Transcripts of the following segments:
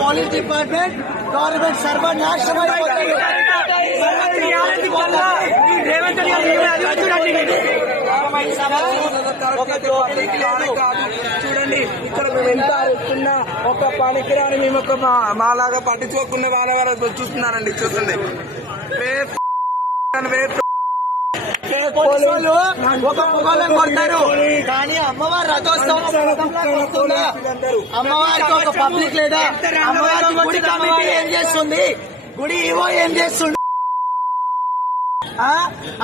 Police department government సర్వనాశనం చూడండి, ఇక్కడ మేము ఎంత వస్తున్నా ఒక పనికిరాని మేము ఒక మాలాగా పట్టించుకోకుండా వాళ్ళ చూస్తున్నారండి. చూస్తుంది పోలీసులు ఒక మొగలను కొడతారు, కానీ అమ్మవారి రథోత్సవం అమ్మవారికి ఒక పబ్లిక్ లేదా? అమ్మవారికి గుడి కమిటీ ఏం చేస్తుంది? గుడి ఈవో ఏం చేస్తుంది?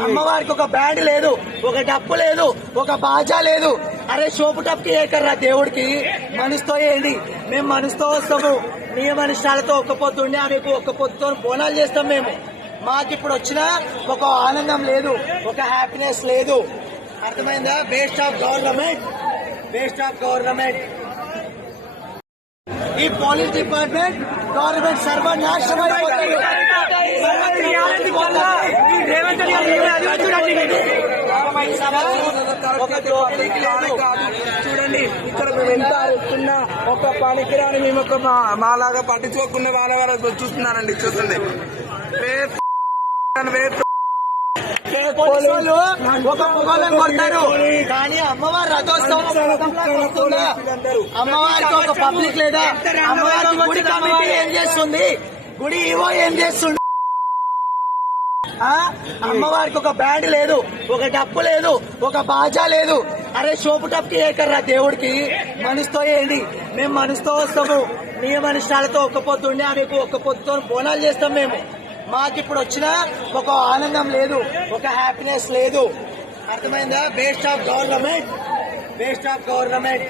అమ్మవారికి ఒక బ్యాండ్ లేదు, ఒక డప్పు లేదు, ఒక బాజా లేదు. అరే షోపు టప్కి ఏకర్రా దేవుడికి మనసుతో ఏంటి? మేము మనసుతో వస్తాము, నియమనిష్టాలతో ఒక్క పొద్దుండి ఆమెకు ఒక్క పొద్దుతో బోనాలు చేస్తాం. మేము మాకు ఇప్పుడు వచ్చిన ఒక ఆనందం లేదు, ఒక హ్యాపీనెస్ లేదు. అర్థమైందా? Waste of government, waste of government. ఈ పోలీస్ డిపార్ట్మెంట్ గవర్నమెంట్ సర్వనాశనం చూడండి, ఇక్కడ మేము ఎంత వస్తున్నా ఒక పనికిరాని మేము ఒక మాలాగా పట్టించుకోకుండా వాళ్ళ చూస్తున్నారండి. చూస్తుంది పోలీసులు ఒక మొగలను కొడతారు, కానీ అమ్మవారి రథోత్సవం అమ్మవారికి ఒక పబ్లిక్ లేదా? అమ్మవారికి గుడి కమిటీ ఏం చేస్తుంది? గుడి ఈవో ఏం చేస్తుంది? అమ్మవారికి ఒక బ్యాండ్ లేదు, ఒక డప్పు లేదు, ఒక బాజా లేదు. అరే షోపు టప్కి ఏకర్రా దేవుడికి మనసుతో ఏంటి? మేము మనసుతో వస్తాము, నియమనిష్టాలతో ఒక్క పొద్దుండి ఆమెకు ఒక్క పొద్దుతో బోనాలు చేస్తాం. మేము మాకు ఇప్పుడు వచ్చిన ఒక ఆనందం లేదు, ఒక హ్యాపీనెస్ లేదు. అర్థమైందా? Waste of government, waste of government.